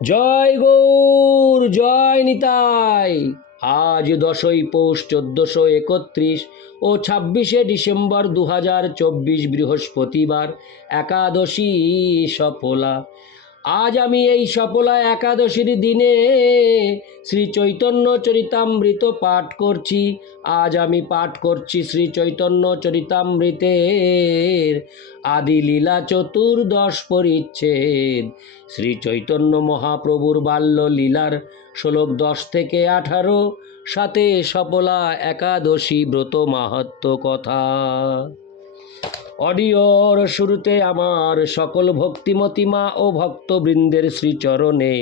জয় গৌর, জয় নিতাই। আজ দশই পৌষ, চোদ্দশো একত্রিশ ও ছাব্বিশে ডিসেম্বর দু হাজার চব্বিশ বৃহস্পতিবার একাদশী সফলা। আজ আমি এই সফলা একাদশীর দিনে শ্রী চৈতন্য চরিতামৃত পাঠ করছি। আজ আমি পাঠ করছি শ্রী চৈতন্য চরিতামৃতের আদি লীলা চতুর্দশ পরিচ্ছেদ। শ্রী চৈতন্য মহাপ্রভুর বাল্য লীলার শ্লোক দশ থেকে আঠারো, সাথে সফলা একাদশী ব্রত মাহাত্ম কথা। অডিওর শুরুতে আমার সকল ভক্তিমতিমা ও ভক্তবৃন্দের শ্রীচরণে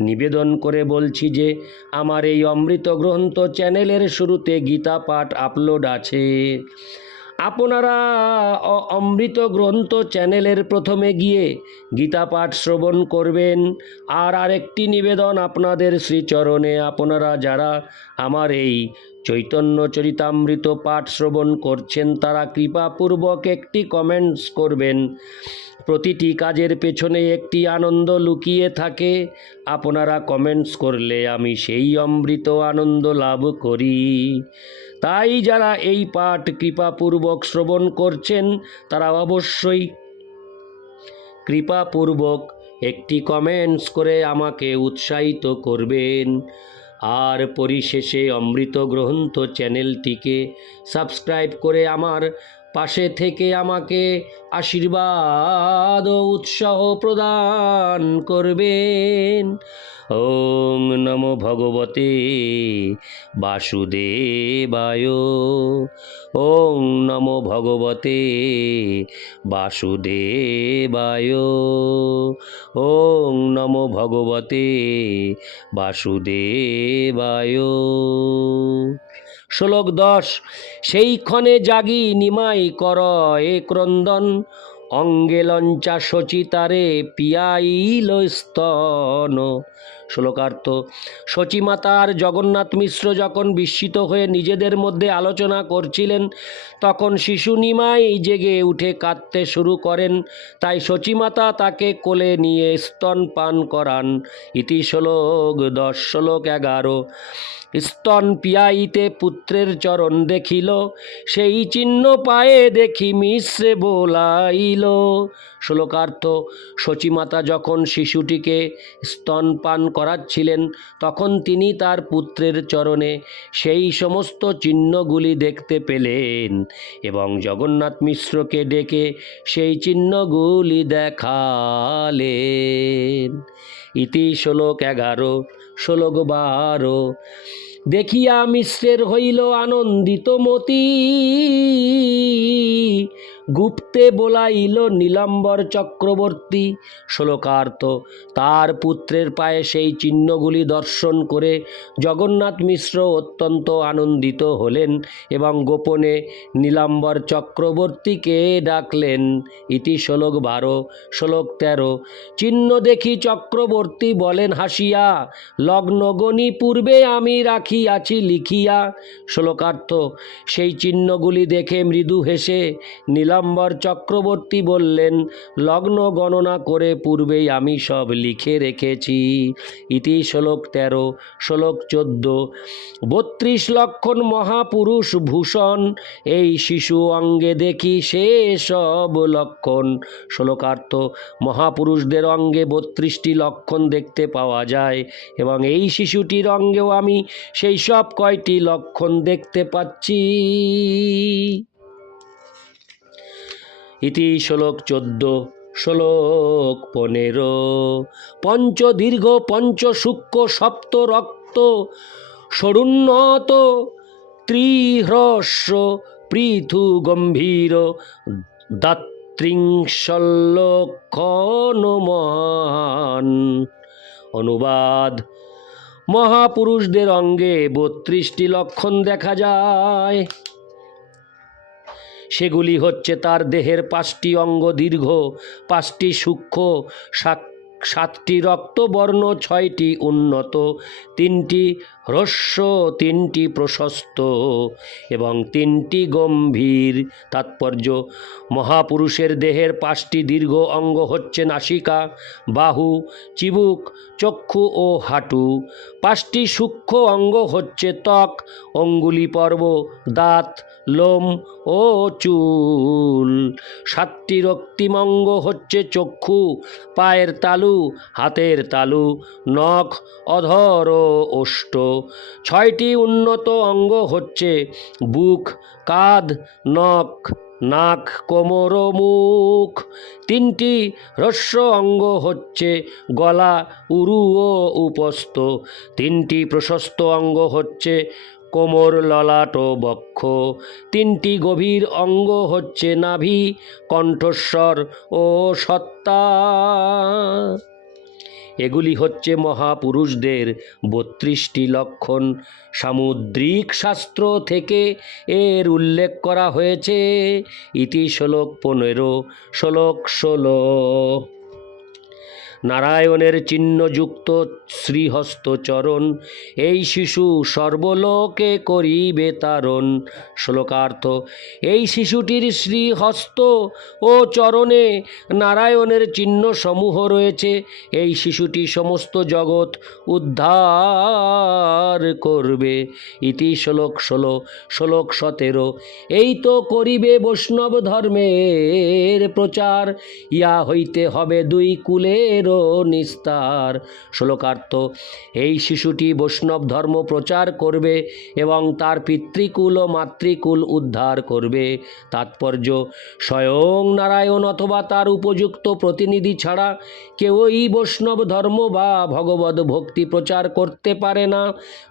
নিবেদন করে বলছি যে, আমার এই অমৃত গ্রন্থ চ্যানেলের শুরুতে গীতা পাঠ আপলোড আছে। আপনারা অমৃত গ্রন্থ চ্যানেলের প্রথমে গিয়ে গীতা পাঠ শ্রবণ করবেন। আর আরেকটি নিবেদন আপনাদের শ্রীচরণে, আপনারা যারা আমার এই চৈতন্য চরিতামৃত পাঠ শ্রবণ করছেন, তারা কৃপাপূর্বক একটি কমেন্টস করবেন। প্রতিটি কাজের পেছনে একটি আনন্দ লুকিয়ে থাকে। আপনারা কমেন্টস করলে আমি সেই অমৃত আনন্দ লাভ করি। তাই যারা এই পাঠ কৃপাপূর্বক শ্রবণ করছেন, তারা অবশ্যই কৃপাপূর্বক একটি কমেন্টস করে আমাকে উৎসাহিত করবেন। আর পরিশেষে অমৃত গ্রন্থ চ্যানেলটিকে সাবস্ক্রাইব করে আমার পাশে থেকে আমাকে আশীর্বাদ উৎসাহ প্রদান করবেন। ওং নমো ভগবতে বাসুদেবায়। ওং নমো ভগবতে বাসুদেবায়। ওং নমো ভগবতে বাসুদেবায়। শ্লোক দশ, সেই ক্ষণে জাগি নিমাই কর এ ক্রন্দন। অঙ্গে লঞ্চা শচিতারে পিয়াইল স্তন। শ্লোকার্থ শচীমাতা আর জগন্নাথ মিশ্র যখন বিস্মিত হয়ে নিজেদের মধ্যে আলোচনা করছিলেন, তখন শিশু নিমাই জেগে উঠে কাঁদতে শুরু করেন। তাই শচীমাতা তাকে কোলে নিয়ে স্তন পান করান। ইতি শ্লোক, দশ শ্লোক এগারো। স্তন পিয়াইতে পুত্রের চরণ দেখিল, সেই চিহ্ন পায়ে দেখি মিশ্রে বোলাইল। শ্লোকার্থ, শচীমাতা যখন শিশুটিকে স্তন পান করাচ্ছিলেন, তখন তিনি তার পুত্রের চরণে সেই সমস্ত চিহ্নগুলি দেখতে পেলেন এবং জগন্নাথ মিশ্রকে ডেকে সেই চিহ্নগুলি দেখালেন। ইতি শ্লোক এগারো শ্লোক বারো। দেখিয়া মিশ্রের হইল আনন্দিত মতি। গুপ্তে বোলাইল নীলাম্বর চক্রবর্তী শ্লোকার্ত তার পুত্রের পায়ে সেই চিহ্নগুলি দর্শন করে জগন্নাথ মিশ্র অত্যন্ত আনন্দিত হলেন এবং গোপনে নীলাম্বর চক্রবর্তীকে ডাকলেন। ইতি শ্লোক বারো, শ্লোক তেরো, চিহ্ন দেখি চক্রবর্তী বলেন, হাসিয়া, লগ্নগণী পূর্বে আমি রাখিয়াছি লিখিয়া শ্লোকার্থ, সেই চিহ্নগুলি দেখে মৃদু হেসে নীলাম্বর চক্রবর্তী বললেন, লগ্ন গণনা করে পূর্বেই আমি সব লিখে রেখেছি। ইতি শ্লোক তেরো, শ্লোক চোদ্দ, বত্রিশ লক্ষণ মহাপুরুষ ভূষণ, এই শিশু অঙ্গে দেখি সে সব লক্ষণ। শ্লোকার্থ, মহাপুরুষদের অঙ্গে বত্রিশটি লক্ষণ দেখতে পাওয়া যায় এবং এই শিশুটির অঙ্গেও আমি সেই সব কয়টি লক্ষণ দেখতে পাচ্ছি। ইতি শ্লোক চোদ্দ, শ্লোক পনেরো, পঞ্চ দীর্ঘ, পঞ্চ সূক্ষ্ম, সপ্ত রক্ত সরুন্নত ত্রিহ্রস্ব, পৃথু গম্ভীর দাত্রিংশল্লক্ষণমান অনুবাদ মহাপুরুষদের অঙ্গে বত্রিশটি লক্ষণ দেখা যায়। সেগুলি হচ্ছে তার দেহের পাঁচটি অঙ্গ দীর্ঘ, পাঁচটি সূক্ষ্ম, সাত সাতটি রক্তবর্ণ, ছয়টি উন্নত, তিনটি হ্রস্ব তিনটি প্রশস্ত এবং তিনটি গম্ভীর। তাৎপর্য, মহাপুরুষের দেহের পাঁচটি দীর্ঘ অঙ্গ হচ্ছে নাসিকা, বাহু, চিবুক, চক্ষু ও হাঁটু। পাঁচটি সূক্ষ্ম অঙ্গ হচ্ছে ত্বক, অঙ্গুলি পর্ব, দাঁত, লোম ও চুল। সাতটি রক্তিম অঙ্গ হচ্ছে চক্ষু, পায়ের তালু, হাতের তালু, নখ, অধর ওষ্ঠ ছয়টি উন্নত অঙ্গ হচ্ছে বুক, কাঁধ, নখ, নাক, কোমর মুখ। তিনটি হ্রস্ব অঙ্গ হচ্ছে গলা, উরু ও উপস্থ। তিনটি প্রশস্ত অঙ্গ হচ্ছে কোমর, ললাট বক্ষ। তিনটি গভীর অঙ্গ হচ্ছে নাভি, কণ্ঠস্বর ও সত্তা। এগুলি হচ্ছে মহাপুরুষদের বত্রিশটি লক্ষণ। সামুদ্রিক শাস্ত্র থেকে এর উল্লেখ করা হয়েছে। ইতি শ্লোক পনেরো, শ্লোক ষোলো। নারায়ণের চিহ্নযুক্ত শ্রীহস্ত চরণ এই শিশু সর্বলোকে করিবে তারণ। শ্লোকার্থ, এই শিশুটির শ্রীহস্ত ও চরণে নারায়ণের চিহ্ন সমূহ রয়েছে। এই শিশুটি সমস্ত জগৎ উদ্ধার করবে। ইতি শ্লোক ষোলো, শ্লোক সতেরো। এই তো করিবে বৈষ্ণব ধর্মের প্রচার। ইয়া হইতে হবে দুই কুলেরও নিস্তার। শ্লোকার্থ, এই শিশুটি বৈষ্ণব ধর্ম প্রচার করবে এবং তার পিতৃকুল ও মাতৃকুল উদ্ধার করবে। তাৎপর্য, স্বয়ং নারায়ণ অথবা তার উপযুক্ত প্রতিনিধি ছাড়া কেউই বৈষ্ণব ধর্ম বা ভগবত ভক্তি প্রচার করতে পারে না।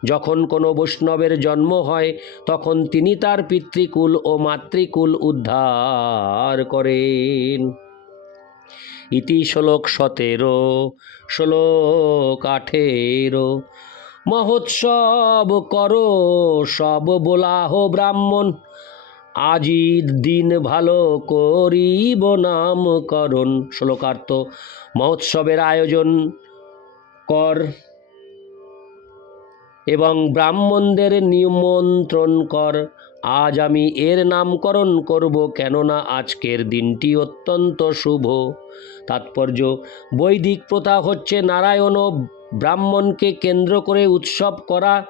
যখন কোনো বৈষ্ণবের জন্ম হয়, তখন তিনি তার পিতৃকুল ও মাতৃকুল উদ্ধার করেন। ইতি শ্লোক সতেরো, শ্লোক আঠেরো, মহোৎসব করো, সব বোলাহ ব্রাহ্মণ। আজি দিন ভালো করিব নামকরণ। শ্লোকার্থ, মহোৎসবের আয়োজন কর এবং ব্রাহ্মণদের নিমন্ত্রণ কর। আজ আমি এর নামকরণ করব কেননা আজকের দিনটি অত্যন্ত শুভ। তাৎপর্য, বৈদিক প্রথা হচ্ছে নারায়ণ ও ব্রাহ্মণকে কেন্দ্র করে উৎসব করা।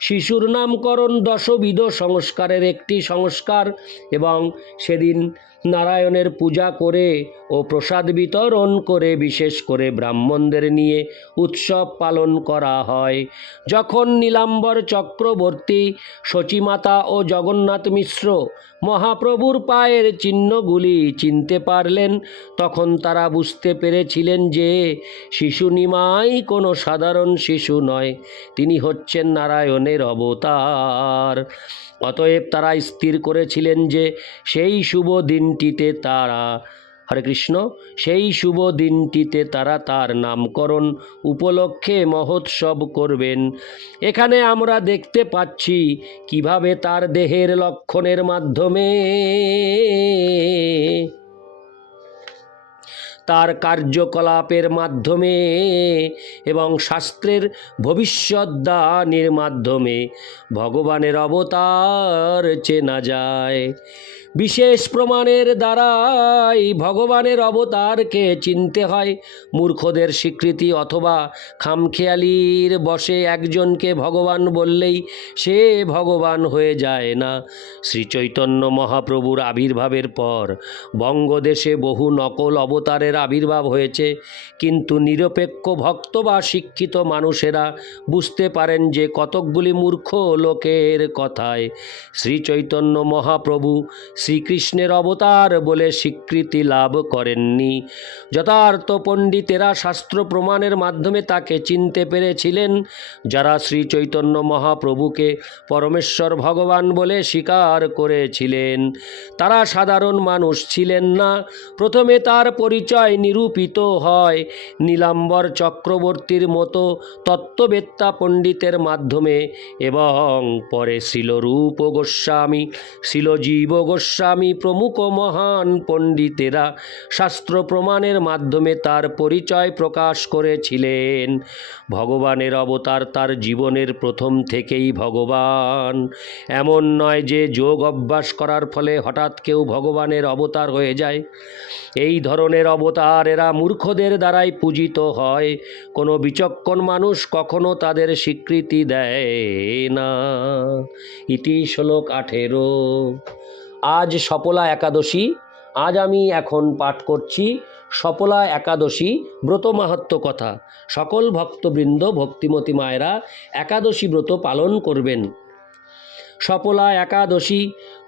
শিশুর নামকরণ দশবিধ সংস্কারের একটি সংস্কার এবং সেদিন নারায়ণের পূজা করে ও প্রসাদ বিতরণ করে, বিশেষ করে ব্রাহ্মণদের নিয়ে উৎসব পালন করা হয়। যখন নীলাম্বর চক্রবর্তী, শচীমাতা ও জগন্নাথ মিশ্র মহাপ্রভুর পায়ের চিহ্নগুলি চিনতে পারলেন। তখন তারা বুঝতে পেরেছিলেন যে শিশু নিমাই কোনো সাধারণ শিশু নয়, তিনি হচ্ছেন নারায়ণের অবতার। অতএব তারা স্থির করেছিলেন যে সেই শুভ দিনটিতে তারা হরে কৃষ্ণ। সেই শুভ দিনটিতে তারা তার নামকরণ উপলক্ষে মহোৎসব করবেন। এখানে আমরা দেখতে পাচ্ছি কীভাবে তার দেহের লক্ষণের মাধ্যমে তার কার্যকলাপের মাধ্যমে এবং শাস্ত্রের ভবিষ্যদ্বাণীর মাধ্যমে ভগবানের অবতার চেনা যায়। বিশেষ প্রমাণের দ্বারাই ভগবানের অবতারকে চিনতে হয়। মূর্খদের স্বীকৃতি অথবা খামখেয়ালির বসে একজনকে ভগবান বললেই সে ভগবান হয়ে যায় না। শ্রীচৈতন্য মহাপ্রভুর আবির্ভাবের পর বঙ্গদেশে বহু নকল অবতারের আবির্ভাব হয়েছে। কিন্তু নিরপেক্ষ ভক্ত বা শিক্ষিত মানুষেরা বুঝতে পারেন যে কতকগুলি মূর্খ লোকের কথায় শ্রীচৈতন্য মহাপ্রভু শ্রীকৃষ্ণের অবতার বলে স্বীকৃতি লাভ করেননি। যথার্থ পণ্ডিতেরা শাস্ত্র প্রমাণের মাধ্যমে তাকে চিনতে পেরেছিলেন। যারা শ্রী চৈতন্য মহাপ্রভুকে পরমেশ্বর ভগবান বলে স্বীকার করেছিলেন, তারা সাধারণ মানুষ ছিলেন না। প্রথমে তার পরিচয় নিরূপিত হয় নীলাম্বর চক্রবর্তীর মতো তত্ত্ববেত্তা পণ্ডিতের মাধ্যমে এবং পরে শিলরূপ গোস্বামী, শিলজীব গোস্বামী গোস্বামী প্রমুখ মহান পণ্ডিতেরা শাস্ত্র প্রমাণের মাধ্যমে তার পরিচয় প্রকাশ করেছিলেন। ভগবানের অবতার তার জীবনের প্রথম থেকেই ভগবান। এমন নয় যে যোগ অভ্যাস করার ফলে হঠাৎ কেউ ভগবানের অবতার হয়ে যায়। এই ধরনের অবতার এরা মূর্খদের দ্বারাই পূজিত হয়। কোনো বিচক্ষণ মানুষ কখনো তাদের স্বীকৃতি দেয় না। ইতি শ্লোক আঠেরো। আজ সপলা একাদশী, আজ আমি এখন পাঠ করছি সপলা একাদশী ব্রত মাহাত্ম কথা। সকল ভক্তবৃন্দ, ভক্তিমতী মায়েরা একাদশী ব্রত পালন করবেন। সপলা একাদশী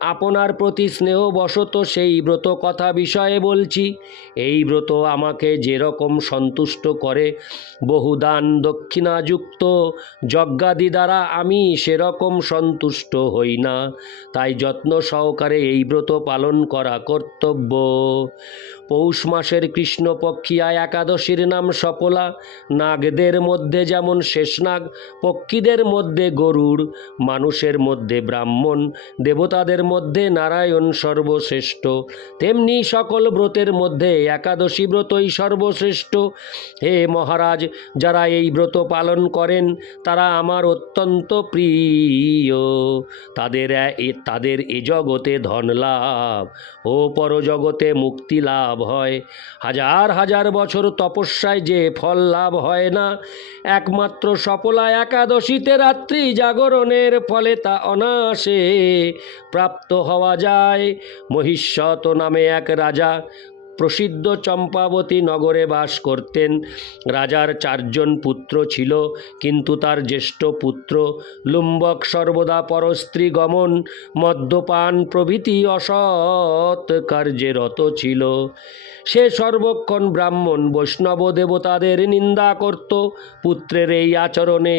আপনার প্রতি স্নেহবশত সেই ব্রত কথা বিষয়ে বলছি। এই ব্রত আমাকে যেরকম সন্তুষ্ট করে বহুদান দক্ষিণাযুক্ত যজ্ঞাদি দ্বারা আমি সেরকম সন্তুষ্ট হই না। তাই যত্ন সহকারে এই ব্রত পালন করা কর্তব্য। পৌষ মাসের কৃষ্ণপক্ষিয়া একাদশীর নাম সপলা নাগদের মধ্যে যেমন শেষনাগ পক্ষীদের মধ্যে গরুড়, মানুষের মধ্যে ব্রাহ্মণ, দেবতাদের মধ্যে নারায়ণ সর্বশ্রেষ্ঠ। তেমনি সকল ব্রতের মধ্যে একাদশী ব্রতই সর্বশ্রেষ্ঠ। হে মহারাজ, যারা এই ব্রত পালন করেন, তারা আমার অত্যন্ত প্রিয়। তাদের এ- তাদের এ জগতে ধন লাভ, ও পরজগতে মুক্তি লাভ। হয়। হাজার হাজার বছর তপস্যায় যে ফল লাভ হয় না, একমাত্র সফলা একাদশীতে রাত্রি জাগরণের ফলে তা অনাসে প্রাপ্ত হওয়া যায়। মহিষ্যত নামে এক রাজা প্রসিদ্ধ চম্পাবতী নগরে বাস করতেন। রাজার চারজন পুত্র ছিল, কিন্তু তার জ্যেষ্ঠ পুত্র লুম্বক সর্বদা পরস্ত্রী গমন মদ্যপান প্রভৃতি অসৎ কার্যে রত ছিল। সে সর্বক্ষণ ব্রাহ্মণ বৈষ্ণব দেবতাদের নিন্দা করত। পুত্রের এই আচরণে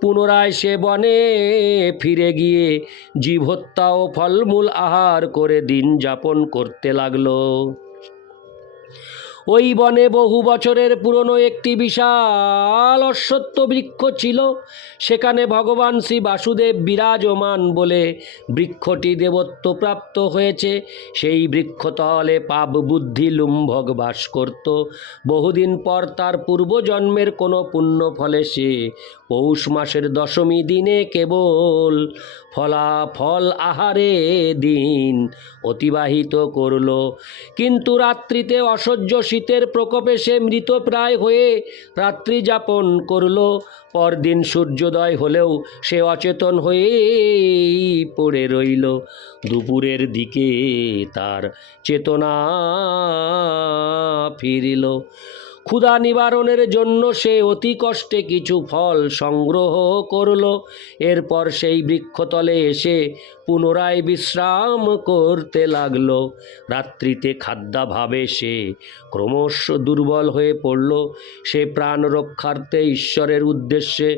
পুনরায় সে বনে ফিরে গিয়ে জীব হত্যা ও ফলমূল আহার করে দিন যাপন করতে লাগল। ওই বনে বহু বছরের পুরনো একটি বিশাল অশ্বত্থ বৃক্ষ ছিল। সেখানে ভগবান শ্রী বাসুদেব বিরাজমান বলে বৃক্ষটি দেবত্ব প্রাপ্ত হয়েছে। সেই বৃক্ষতলে পাপ বুদ্ধি লুম্ভক বাস করত। বহুদিন পর তার পূর্বজন্মের কোনো পুণ্য ফলে সে পৌষ মাসের দশমী দিনে কেবল ফলাফল আহারে দিন অতিবাহিত করল। কিন্তু রাত্রিতে অসহ্য শীতের প্রকোপে সে মৃতপ্রায় হয়ে রাত্রি যাপন করল। পরদিন সূর্যোদয় হলেও সে অচেতন হয়ে পড়ে রইল। দুপুরের দিকে তার চেতনা ফিরিল। ক্ষুধা নিবারণের জন্য সে অতি কষ্টে কিছু ফল সংগ্রহ করল। এরপর সেই বৃক্ষতলে এসে পুনরায় বিশ্রাম করতে লাগল। রাত্রিতে খাদ্যাভাবে সে ক্রমশ দুর্বল হয়ে পড়ল। সে প্রাণ রক্ষার্থে ঈশ্বরের উদ্দেশ্যে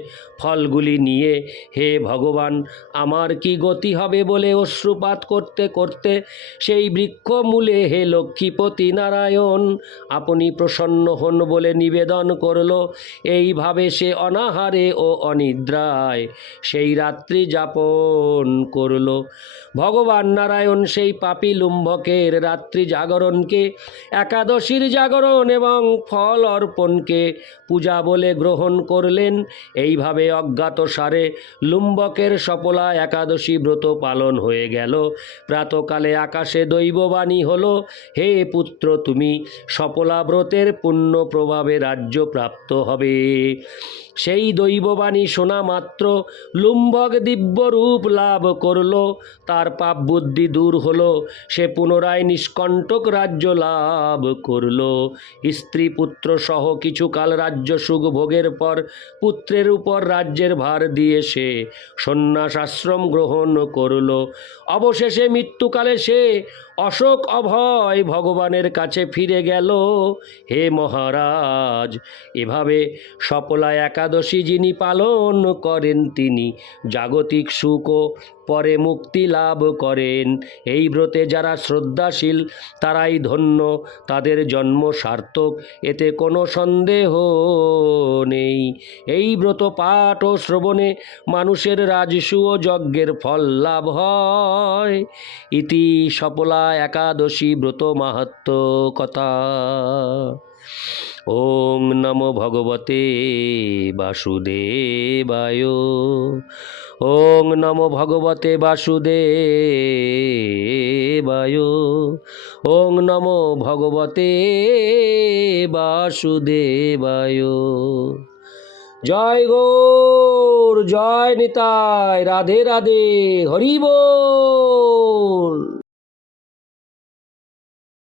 ফলগুলি নিয়ে, হে ভগবান, আমার কি গতি হবে বলে অশ্রুপাত করতে করতে? সেই বৃক্ষ মূলে হে লক্ষ্মীপতি নারায়ণ, আপনি প্রসন্ন হন বলে নিবেদন করল। এইভাবে সে অনাহারে ও অনিদ্রায় সেই রাত্রি যাপন করল। ভগবান নারায়ণ সেই পাপি লুম্ভকের রাত্রি জাগরণকে, একাদশীর জাগরণ এবং ফল অর্পণকে পূজা বলে গ্রহণ করলেন। এইভাবে অজ্ঞাত সারে লুম্বকের সপলা একাদশী ব্রত পালন হয়ে গেল। প্রাতকালে আকাশে দৈববাণী হল, হে পুত্র, তুমি সপলা ব্রতের পুণ্য প্রভাবে রাজ্য প্রাপ্ত হবে। সেই দৈববাণী শোনা মাত্র লুম্বক দিব্য রূপ লাভ করল, তার পাপ বুদ্ধি দূর হলো, সে পুনরায় নিষ্কণ্টক রাজ্য লাভ করল। স্ত্রী পুত্র সহ কিছুকাল রাজ্য সুখ ভোগের পর পুত্রের উপর রাজ্যের ভার দিয়ে সে সন্ন্যাস আশ্রম গ্রহণ করল। অবশেষে মৃত্যুকালে সে অশোক অভয় ভগবানের কাছে ফিরে গেল। হে মহারাজ, এভাবে সপলা একাদশী যিনি পালন করেন তিনি, জাগতিক সুখ ও পরে মুক্তি লাভ করেন। এই ব্রতে যারা শ্রদ্ধাশীল, তারাই ধন্য, তাদের জন্ম সার্থক, এতে কোনো সন্দেহ নেই। এই ব্রত পাঠ ও শ্রবণে মানুষের রাজসু ও যজ্ঞের ফল লাভ হয়। ইতি সপলা একাদশী ব্রত মাহাত্ম কথা। ওং নমো ভগবতে বাসুদেবায়। ওং নমো ভগবতে বাসুদেবায়। ওং নমো ভগবতে বাসুদেবায়। জয় গৌর, জয় নিতায় রাধে রাধে, হরি বল।